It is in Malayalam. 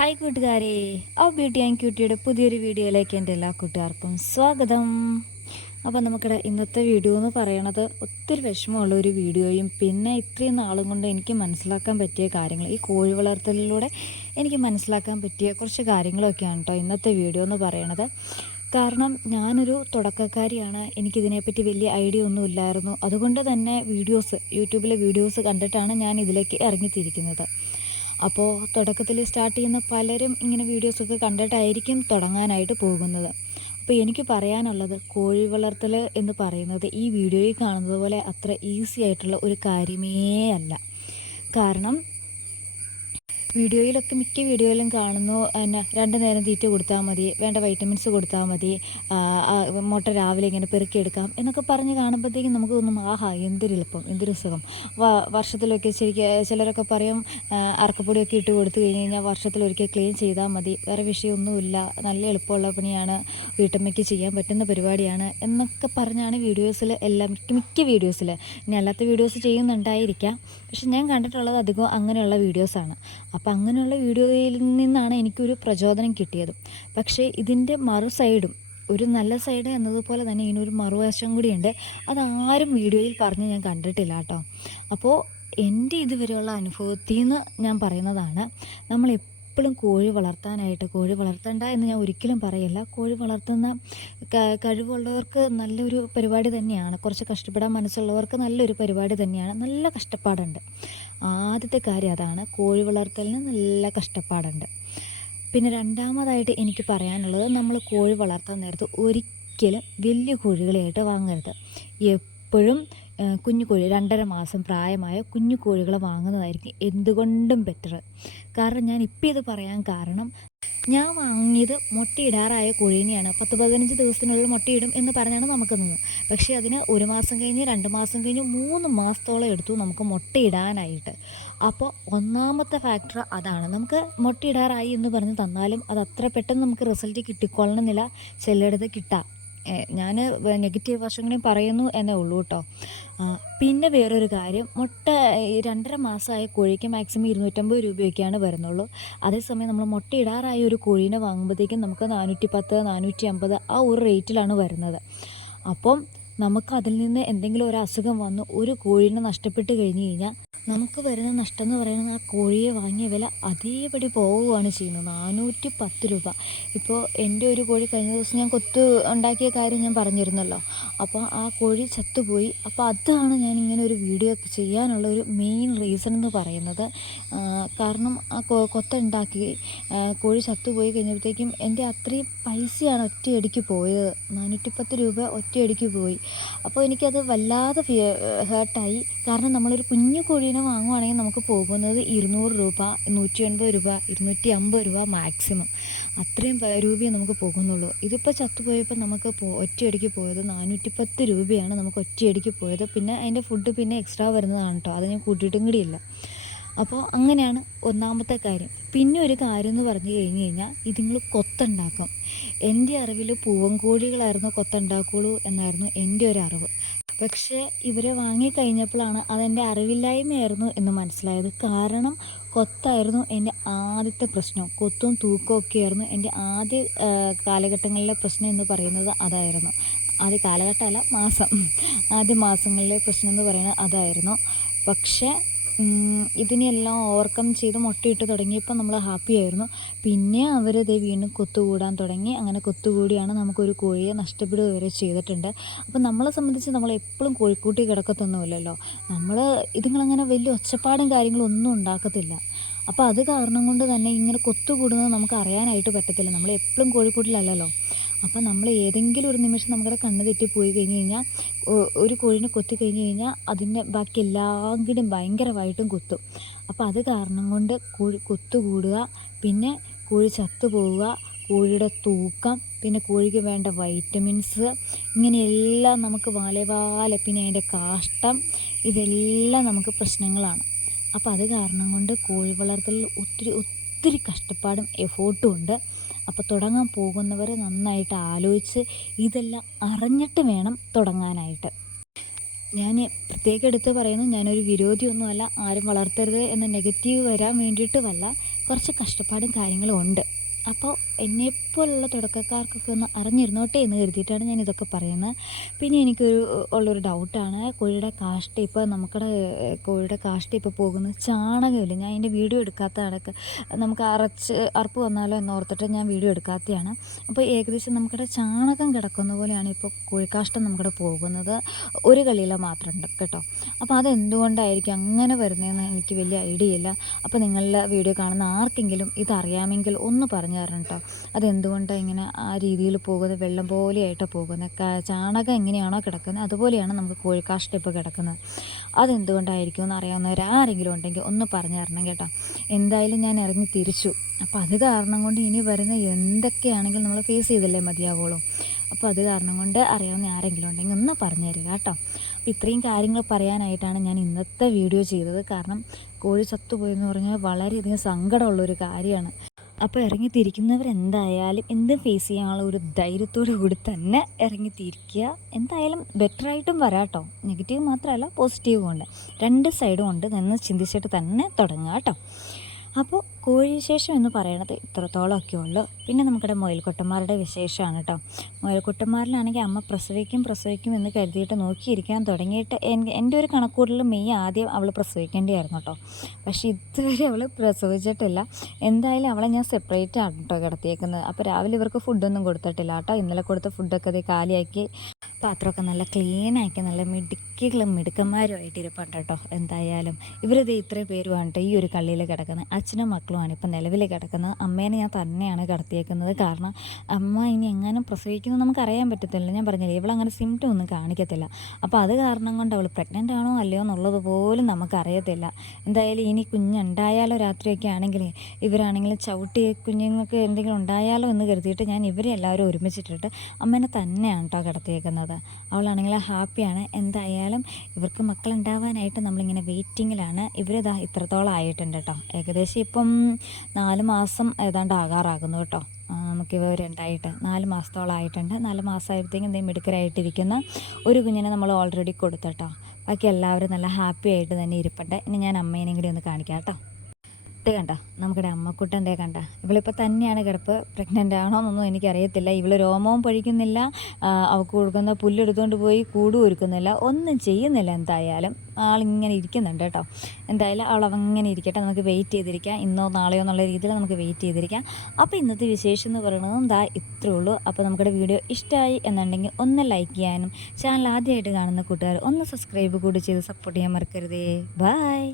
ഹായ് കൂട്ടുകാരെ, ആ ബ്യൂട്ടി ആൻഡ് ക്യൂട്ടിയുടെ പുതിയൊരു വീഡിയോയിലേക്ക് എൻ്റെ എല്ലാ കൂട്ടുകാർക്കും സ്വാഗതം. അപ്പോൾ നമുക്കിടെ ഇന്നത്തെ വീഡിയോ എന്ന് പറയണത് ഒത്തിരി വിഷമമുള്ള ഒരു വീഡിയോയും പിന്നെ ഇത്രയും നാളും കൊണ്ട് എനിക്ക് മനസ്സിലാക്കാൻ പറ്റിയ കാര്യങ്ങൾ, ഈ കോഴി വളർത്തലിലൂടെ എനിക്ക് മനസ്സിലാക്കാൻ പറ്റിയ കുറച്ച് കാര്യങ്ങളൊക്കെയാണ് കേട്ടോ ഇന്നത്തെ വീഡിയോ എന്ന് പറയണത്. കാരണം ഞാനൊരു തുടക്കക്കാരിയാണ്, എനിക്കിതിനെപ്പറ്റി വലിയ ഐഡിയ ഒന്നും ഇല്ലായിരുന്നു. അതുകൊണ്ട് തന്നെ യൂട്യൂബിലെ വീഡിയോസ് കണ്ടിട്ടാണ് ഞാൻ ഇതിലേക്ക് ഇറങ്ങിത്തിരിക്കുന്നത്. അപ്പോൾ തുടക്കത്തിൽ സ്റ്റാർട്ട് ചെയ്യുന്ന പലരും ഇങ്ങനെ വീഡിയോസൊക്കെ കണ്ടിട്ടായിരിക്കും തുടങ്ങാനായിട്ട് പോകുന്നത്. അപ്പോൾ എനിക്ക് പറയാനുള്ളത്, കോഴി വളർത്തൽ എന്ന് പറയുന്നത് ഈ വീഡിയോയിൽ കാണുന്നത് പോലെ അത്ര ഈസി ആയിട്ടുള്ള ഒരു കാര്യമേ അല്ല. കാരണം മിക്ക വീഡിയോയിലും കാണുന്നു പിന്നെ 2 നേരം തീറ്റ കൊടുത്താൽ മതി, വേണ്ട വൈറ്റമിൻസ് കൊടുത്താൽ മതി, മുട്ട രാവിലെ ഇങ്ങനെ പെറുക്കിയെടുക്കാം എന്നൊക്കെ പറഞ്ഞ് കാണുമ്പോഴത്തേക്കും നമുക്ക് തോന്നും, ആഹാ എന്തൊരെളുപ്പം, എന്തൊരു സുഖം. വർഷത്തിലൊക്കെ ചിലരൊക്കെ പറയും അറക്കപ്പൊടിയൊക്കെ ഇട്ട് കൊടുത്തു കഴിഞ്ഞ് കഴിഞ്ഞാൽ വർഷത്തിലൊരിക്കൽ ക്ലീൻ ചെയ്താൽ മതി, വേറെ വിഷയമൊന്നുമില്ല, നല്ല എളുപ്പമുള്ള പണിയാണ്, വീട്ടമ്മയ്ക്ക് ചെയ്യാൻ പറ്റുന്ന പരിപാടിയാണ് എന്നൊക്കെ പറഞ്ഞാണ് വീഡിയോസിൽ മിക്ക വീഡിയോസിൽ, ഇനി അല്ലാത്ത വീഡിയോസ് ചെയ്യുന്നുണ്ടായിരിക്കാം, പക്ഷെ ഞാൻ കണ്ടിട്ടുള്ളത് അധികം അങ്ങനെയുള്ള വീഡിയോസാണ്. അപ്പോൾ അങ്ങനെയുള്ള വീഡിയോയിൽ നിന്നാണ് എനിക്കൊരു പ്രചോദനം കിട്ടിയത്. പക്ഷേ ഇതിൻ്റെ സൈഡും, ഒരു നല്ല സൈഡ് എന്നതുപോലെ തന്നെ ഇതിനൊരു മറുവശം കൂടിയുണ്ട്. അതാരും വീഡിയോയിൽ പറഞ്ഞ് ഞാൻ കണ്ടിട്ടില്ല കേട്ടോ. അപ്പോൾ എൻ്റെ ഇതുവരെയുള്ള അനുഭവത്തിൽ നിന്ന് ഞാൻ പറയുന്നതാണ്, നമ്മൾ എപ്പോഴും കോഴി വളർത്തണ്ട എന്ന് ഞാൻ ഒരിക്കലും പറയില്ല. കോഴി വളർത്തുന്ന കഴിവുള്ളവർക്ക് നല്ലൊരു പരിപാടി തന്നെയാണ്, കുറച്ച് കഷ്ടപ്പെടാൻ മനസ്സുള്ളവർക്ക് നല്ലൊരു പരിപാടി തന്നെയാണ്. നല്ല കഷ്ടപ്പാടുണ്ട്. ആദ്യത്തെ കാര്യം അതാണ്, കോഴി വളർത്തലിന് നല്ല കഷ്ടപ്പാടുണ്ട്. പിന്നെ രണ്ടാമതായിട്ട് എനിക്ക് പറയാനുള്ളത്, നമ്മൾ കോഴി വളർത്താൻ നേരത്ത് ഒരിക്കലും വലിയ കോഴികളെയായിട്ട് വാങ്ങരുത്. എപ്പോഴും കുഞ്ഞു കോഴി, 2.5 മാസം പ്രായമായ കുഞ്ഞു കോഴികളെ വാങ്ങുന്നതായിരിക്കും എന്തുകൊണ്ടും ബെറ്റർ. കാരണം ഞാൻ ഇപ്പോൾ ഇത് പറയാൻ കാരണം, ഞാൻ വാങ്ങിയത് മുട്ടയിടാറായ കോഴീനെയാണ്. 10-15 ദിവസത്തിനുള്ളിൽ മുട്ടയിടും എന്ന് പറഞ്ഞാണ് നമുക്ക് നിന്നത്. പക്ഷേ അതിന് 1 മാസം കഴിഞ്ഞ്, 2 മാസം കഴിഞ്ഞ്, 3 മാസത്തോളം എടുത്തു നമുക്ക് മുട്ടയിടാനായിട്ട്. അപ്പോൾ ഒന്നാമത്തെ ഫാക്ടർ അതാണ്. നമുക്ക് മുട്ടയിടാറായി എന്ന് പറഞ്ഞ് തന്നാലും അത് അത്ര പെട്ടെന്ന് നമുക്ക് റിസൾട്ട് കിട്ടിക്കൊള്ളണമെന്നില്ല. ചിലയിടത്ത് കിട്ടാം. ഞാൻ നെഗറ്റീവ് വശങ്ങളെയും പറയുന്നു എന്നേ ഉള്ളൂ കേട്ടോ. പിന്നെ വേറൊരു കാര്യം, മുട്ട 2.5 മാസമായ കോഴിക്ക് മാക്സിമം 250 രൂപയൊക്കെയാണ് വരുന്നുള്ളൂ. അതേസമയം നമ്മൾ മുട്ടയിടാറായ ഒരു കോഴീനെ വാങ്ങുമ്പോഴത്തേക്കും നമുക്ക് 410, 450 ആ ഒരു റേറ്റിലാണ് വരുന്നത്. അപ്പം നമുക്ക് അതിൽ നിന്ന് എന്തെങ്കിലും ഒരു അസുഖം വന്ന് ഒരു കോഴീനെ നഷ്ടപ്പെട്ട് കഴിഞ്ഞ് കഴിഞ്ഞാൽ നമുക്ക് വരുന്ന നഷ്ടം എന്ന് പറയുന്നത്, ആ കോഴിയെ വാങ്ങിയ വില അതേപടി പോവുകയാണ് ചെയ്യുന്നത്. 410 രൂപ. ഇപ്പോൾ എൻ്റെ ഒരു കോഴി കഴിഞ്ഞ ദിവസം ഞാൻ കൊത്ത് ഉണ്ടാക്കിയ കാര്യം ഞാൻ പറഞ്ഞിരുന്നല്ലോ. അപ്പോൾ ആ കോഴി ചത്തുപോയി. അപ്പോൾ അതാണ് ഞാൻ ഇങ്ങനെ ഒരു വീഡിയോ ചെയ്യാനുള്ള ഒരു മെയിൻ റീസൺ എന്ന് പറയുന്നത്. കാരണം ആ കൊത്തുണ്ടാക്കി കോഴി ചത്തുപോയി കഴിഞ്ഞപ്പോഴത്തേക്കും എൻ്റെ അത്രയും പൈസയാണ് ഒറ്റയടിക്ക് പോയത്. 410 രൂപ ഒറ്റയടിക്ക് പോയി. അപ്പോൾ എനിക്കത് വല്ലാതെ ഹേർട്ടായി. കാരണം നമ്മളൊരു കുഞ്ഞു കോഴീനെ വാങ്ങുവാണെങ്കിൽ നമുക്ക് പോകുന്നത് 200 രൂപ, 180 രൂപ, 250 രൂപ മാക്സിമം, അത്രയും രൂപയെ നമുക്ക് പോകുന്നുള്ളൂ. ഇതിപ്പോൾ ചത്തുപോയപ്പോൾ നമുക്ക് ഒറ്റയടിക്ക് പോയത് 410 രൂപയാണ് നമുക്ക് ഒറ്റയടിക്ക് പോയത്. പിന്നെ അതിൻ്റെ ഫുഡ് പിന്നെ എക്സ്ട്രാ വരുന്നതാണ് കേട്ടോ, അത് ഞാൻ കൂട്ടിയിട്ടും കൂടിയില്ല. അപ്പോൾ അങ്ങനെയാണ് ഒന്നാമത്തെ കാര്യം. പിന്നെ ഒരു കാര്യം എന്ന് പറഞ്ഞു കഴിഞ്ഞ് കഴിഞ്ഞാൽ, ഇതുങ്ങൾ കൊത്തുണ്ടാക്കും. എൻ്റെ അറിവിൽ പൂവൻ കോഴികളായിരുന്നു കൊത്തുണ്ടാക്കുള്ളൂ എന്നായിരുന്നു എൻ്റെ ഒരു അറിവ്. പക്ഷേ ഇവരെ വാങ്ങിക്കഴിഞ്ഞപ്പോഴാണ് അതെൻ്റെ അറിവില്ലായ്മയായിരുന്നു എന്ന് മനസ്സിലായത്. കാരണം കൊത്തായിരുന്നു എൻ്റെ ആദ്യത്തെ പ്രശ്നം. കൊത്തും തൂക്കമൊക്കെ ആയിരുന്നു എൻ്റെ ആദ്യ കാലഘട്ടങ്ങളിലെ പ്രശ്നം എന്ന് പറയുന്നത് അതായിരുന്നു. ആദ്യ കാലഘട്ടമല്ല, ആദ്യ മാസങ്ങളിലെ പ്രശ്നം എന്ന് പറയുന്നത് അതായിരുന്നു. പക്ഷേ ഇതിനെല്ലാം ഓവർകം ചെയ്ത് മുട്ടയിട്ട് തുടങ്ങിയപ്പോൾ നമ്മൾ ഹാപ്പി ആയിരുന്നു. പിന്നെ അവർ വീണ്ടും കൊത്തുകൂടാൻ തുടങ്ങി. അങ്ങനെ കൊത്തുകൂടിയാണ് നമുക്കൊരു കോഴിയെ നഷ്ടപ്പെടുക വരെ ചെയ്തിട്ടുണ്ട്. അപ്പോൾ നമ്മളെ സംബന്ധിച്ച് നമ്മൾ എപ്പോഴും കോഴിക്കൂട്ടി കിടക്കത്തൊന്നുമില്ലല്ലോ. ഇതുങ്ങളങ്ങനെ വലിയ ഒച്ചപ്പാടും കാര്യങ്ങളും ഒന്നും ഉണ്ടാക്കത്തില്ല. അപ്പോൾ അത് കാരണം കൊണ്ട് തന്നെ ഇങ്ങനെ കൊത്തുകൂടുന്നത് നമുക്ക് അറിയാനായിട്ട് പറ്റത്തില്ല. നമ്മൾ എപ്പോഴും കോഴിക്കൂട്ടിലല്ലല്ലോ. അപ്പോൾ നമ്മൾ ഏതെങ്കിലും ഒരു നിമിഷം നമ്മുടെ കണ്ണ് തെറ്റിപ്പോയി കഴിഞ്ഞ് കഴിഞ്ഞാൽ, ഒരു കോഴിനെ കൊത്തി കഴിഞ്ഞ് കഴിഞ്ഞാൽ അതിൻ്റെ ബാക്കി എല്ലാം കൂടി ഭയങ്കരമായിട്ടും കൊത്തും. അപ്പോൾ അത് കാരണം കൊണ്ട് കോഴി കൊത്തുകൂടുക, പിന്നെ കോഴി ചത്തുപോവുക, കോഴിയുടെ തൂക്കം, പിന്നെ കോഴിക്ക് വേണ്ട വൈറ്റമിൻസ്, ഇങ്ങനെയെല്ലാം നമുക്ക് പിന്നെ അതിൻ്റെ കാഷ്ടം, ഇതെല്ലാം നമുക്ക് പ്രശ്നങ്ങളാണ്. അപ്പോൾ അത് കാരണം കൊണ്ട് കോഴി വളർത്തലിൽ ഒത്തിരി കഷ്ടപ്പാടും എഫോർട്ടും ഉണ്ട്. അപ്പോൾ തുടങ്ങാൻ പോകുന്നവർ നന്നായിട്ട് ആലോചിച്ച് ഇതെല്ലാം അറിഞ്ഞിട്ട് വേണം തുടങ്ങാനായിട്ട്. ഞാൻ പ്രത്യേകം എടുത്ത് പറയുന്നു, ഞാനൊരു വിരോധിയൊന്നുമല്ല, ആരും വളർത്തരുത് എന്ന നെഗറ്റീവ് വരാൻ വേണ്ടിയിട്ടുമല്ല. കുറച്ച് കഷ്ടപ്പാടും കാര്യങ്ങളും ഉണ്ട്. അപ്പോൾ എന്നെപ്പോലുള്ള തുടക്കക്കാർക്കൊക്കെ ഒന്ന് അറിഞ്ഞിരുന്നോട്ടെ എന്ന് കരുതിയിട്ടാണ് ഞാൻ ഇതൊക്കെ പറയുന്നത്. പിന്നെ എനിക്കൊരു ഉള്ളൊരു ഡൗട്ടാണ്, കോഴിയുടെ കാഷ്ടം ഇപ്പോൾ നമുക്കടെ കോഴിയുടെ കാഷ്ടം ഇപ്പോൾ പോകുന്നത് ചാണകമില്ല. ഞാൻ അതിൻ്റെ വീഡിയോ എടുക്കാത്ത കണക്ക് നമുക്ക് അറപ്പ് വന്നാലോ എന്നോർത്തിട്ട് ഞാൻ വീഡിയോ എടുക്കാത്തതാണ്. അപ്പോൾ ഏകദേശം നമുക്കിടെ ചാണകം കിടക്കുന്ന പോലെയാണ് ഇപ്പോൾ കോഴിക്കാഷ്ടം നമുക്കിടെ പോകുന്നത്. ഒരു കളിയില മാത്രം ഉണ്ട് കേട്ടോ. അപ്പോൾ അതെന്തുകൊണ്ടായിരിക്കും അങ്ങനെ വരുന്നതെന്ന് എനിക്ക് വലിയ ഐഡിയ ഇല്ല. അപ്പോൾ നിങ്ങളുടെ വീഡിയോ കാണുന്ന ആർക്കെങ്കിലും ഇതറിയാമെങ്കിൽ ഒന്ന് പറഞ്ഞു തരണം കേട്ടോ. അതെന്തുകൊണ്ടാണ് ഇങ്ങനെ ആ രീതിയിൽ പോകുന്നത്, വെള്ളം പോലെയായിട്ട് പോകുന്നത്. ചാണകം എങ്ങനെയാണോ കിടക്കുന്നത് അതുപോലെയാണ് നമുക്ക് കോഴിക്കാഷ്ടം ഇപ്പോൾ കിടക്കുന്നത്. അതെന്തുകൊണ്ടായിരിക്കും എന്ന് അറിയാവുന്നവരാരെങ്കിലും ഉണ്ടെങ്കിൽ ഒന്ന് പറഞ്ഞു തരണം കേട്ടോ. എന്തായാലും ഞാൻ ഇറങ്ങി തിരിച്ചു. അപ്പോൾ അത് കാരണം കൊണ്ട് ഇനി വരുന്ന എന്തൊക്കെയാണെങ്കിലും നമ്മൾ ഫേസ് ചെയ്തല്ലേ മതിയാവുള്ളൂ. അപ്പോൾ അത് കാരണം കൊണ്ട് അറിയാവുന്ന ആരെങ്കിലും ഉണ്ടെങ്കിൽ ഒന്ന് പറഞ്ഞു തരിക കേട്ടോ. അപ്പോൾ ഇത്രയും കാര്യങ്ങൾ പറയാനായിട്ടാണ് ഞാൻ ഇന്നത്തെ വീഡിയോ ചെയ്തത്. കാരണം കോഴി ചത്തുപോയെന്ന് പറഞ്ഞാൽ വളരെയധികം സങ്കടമുള്ളൊരു കാര്യമാണ്. അപ്പോൾ ഇറങ്ങിത്തിരിക്കുന്നവരെന്തായാലും എന്തും ഫേസ് ചെയ്യാനുള്ള ഒരു ധൈര്യത്തോടു കൂടി തന്നെ ഇറങ്ങിത്തിരിക്കുക. എന്തായാലും ബെറ്ററായിട്ടും വരാം കേട്ടോ. നെഗറ്റീവ് മാത്രമല്ല പോസിറ്റീവും ഉണ്ട്, രണ്ട് സൈഡും ഉണ്ട് എന്ന് ചിന്തിച്ചിട്ട് തന്നെ തുടങ്ങുക കേട്ടോ. അപ്പോൾ കോഴി വിശേഷം എന്ന് പറയണത് ഇത്രത്തോളമൊക്കെ ഉള്ളൂ. പിന്നെ നമുക്കിവിടെ മുയൽക്കുട്ടന്മാരുടെ വിശേഷമാണ് കേട്ടോ. മുയൽക്കുട്ടന്മാരിലാണെങ്കിൽ അമ്മ പ്രസവിക്കും എന്ന് കരുതിയിട്ട് നോക്കിയിരിക്കാൻ തുടങ്ങിയിട്ട് എൻ്റെ ഒരു കണക്കൂടൽ മെയ് ആദ്യം അവൾ പ്രസവിക്കേണ്ടിയായിരുന്നു കേട്ടോ. പക്ഷേ ഇതുവരെ അവൾ പ്രസവിച്ചിട്ടില്ല. എന്തായാലും അവളെ ഞാൻ സെപ്പറേറ്റ് ആണ് കേട്ടോ കിടത്തിയേക്കുന്നത്. അപ്പോൾ രാവിലെ ഇവർക്ക് ഫുഡൊന്നും കൊടുത്തിട്ടില്ല കേട്ടോ. ഇന്നലെ കൊടുത്ത ഫുഡൊക്കെ അത് കാലിയാക്കി പാത്രമൊക്കെ നല്ല ക്ലീനാക്കി നല്ല മിടുക്കന്മാരുമായിട്ട് ഇരിപ്പുണ്ട് കേട്ടോ. എന്തായാലും ഇവരിത് ഇത്രയും പേരുമാണ് കേട്ടോ ഈ ഒരു കള്ളിയിൽ കിടക്കുന്നത്. അച്ഛനും മക്കളുമാണ് ഇപ്പം നിലവിൽ കിടക്കുന്നത്. അമ്മേനെ ഞാൻ തന്നെയാണ് കിടത്തിയേക്കുന്നത്. കാരണം അമ്മ ഇനി എങ്ങാനും പ്രസവിക്കുന്നത് നമുക്കറിയാൻ പറ്റത്തില്ല. ഞാൻ പറഞ്ഞില്ലേ, ഇവളങ്ങനെ സിംറ്റം ഒന്നും കാണിക്കത്തില്ല. അപ്പോൾ അത് കാരണം കൊണ്ട് അവൾ പ്രഗ്നൻ്റ് ആണോ അല്ലയോ എന്നുള്ളത് പോലും നമുക്കറിയത്തില്ല. എന്തായാലും ഇനി കുഞ്ഞുണ്ടായാലോ രാത്രിയൊക്കെ ആണെങ്കിൽ ഇവരാണെങ്കിൽ ചവിട്ടി കുഞ്ഞുങ്ങൾക്ക് എന്തെങ്കിലും ഉണ്ടായാലോ എന്ന് കരുതിയിട്ട് ഞാൻ ഇവരെ എല്ലാവരും ഒരുമിച്ചിട്ടിട്ട് അമ്മേനെ തന്നെയാണ് കേട്ടോ കിടത്തിയേക്കുന്നത്. അവളാണെങ്കിൽ ഹാപ്പിയാണ്. എന്തായാലും ഇവർക്ക് മക്കളുണ്ടാവാനായിട്ട് നമ്മളിങ്ങനെ വെയിറ്റിങ്ങിലാണ്. ഇവരിതാ ഇത്രത്തോളം ആയിട്ടുണ്ട് കേട്ടോ. ഏകദേശം ഇപ്പം 4 മാസം ഏതാണ്ട് ആകാറാകുന്നു കേട്ടോ. നമുക്കിവരുണ്ടായിട്ട് 4 മാസത്തോളം ആയിട്ടുണ്ട്. 4 മാസമായപ്പോഴത്തേക്കും എന്തെങ്കിലും മിടുക്കരായിട്ടിരിക്കുന്ന ഒരു കുഞ്ഞിനെ നമ്മൾ ഓൾറെഡി കൊടുത്തട്ടോ. ബാക്കി എല്ലാവരും നല്ല ഹാപ്പി ആയിട്ട് തന്നെ ഇരിപ്പട്ടെ. ഇനി ഞാൻ അമ്മേനെയും കൂടി ഒന്ന് കാണിക്കാം കേട്ടോ. ഇത് കണ്ട നമുക്കിടെ അമ്മക്കുട്ടൻ്റെ കണ്ട, ഇവളിപ്പോൾ തന്നെയാണ് കിടപ്പ്. പ്രഗ്നൻ്റ് ആണോ എന്നൊന്നും എനിക്കറിയത്തില്ല. ഇവൾ രോമവും പഴിക്കുന്നില്ല, അവൾക്ക് കൊടുക്കുന്ന പുല്ലെടുത്തുകൊണ്ട് പോയി കൂടും ഒരുക്കുന്നില്ല, ഒന്നും ചെയ്യുന്നില്ല. എന്തായാലും ആളിങ്ങനെ ഇരിക്കുന്നുണ്ട് കേട്ടോ. എന്തായാലും അവളങ്ങനെ ഇരിക്കട്ടെ, നമുക്ക് വെയിറ്റ് ചെയ്തിരിക്കാം. ഇന്നോ നാളെയോ എന്നുള്ള രീതിയിൽ നമുക്ക് വെയിറ്റ് ചെയ്തിരിക്കാം. അപ്പോൾ ഇന്നത്തെ വിശേഷം എന്ന് പറയുന്നതും ദാ ഇത്രേ ഉള്ളൂ. അപ്പോൾ നമ്മുടെ വീഡിയോ ഇഷ്ടമായി എന്നുണ്ടെങ്കിൽ ഒന്ന് ലൈക്ക് ചെയ്യാനും ചാനൽ ആദ്യമായിട്ട് കാണുന്ന കൂട്ടുകാർ ഒന്ന് സബ്സ്ക്രൈബ് കൂടി ചെയ്ത് സപ്പോർട്ട് ചെയ്യാൻ മറക്കരുതേ. ബൈ.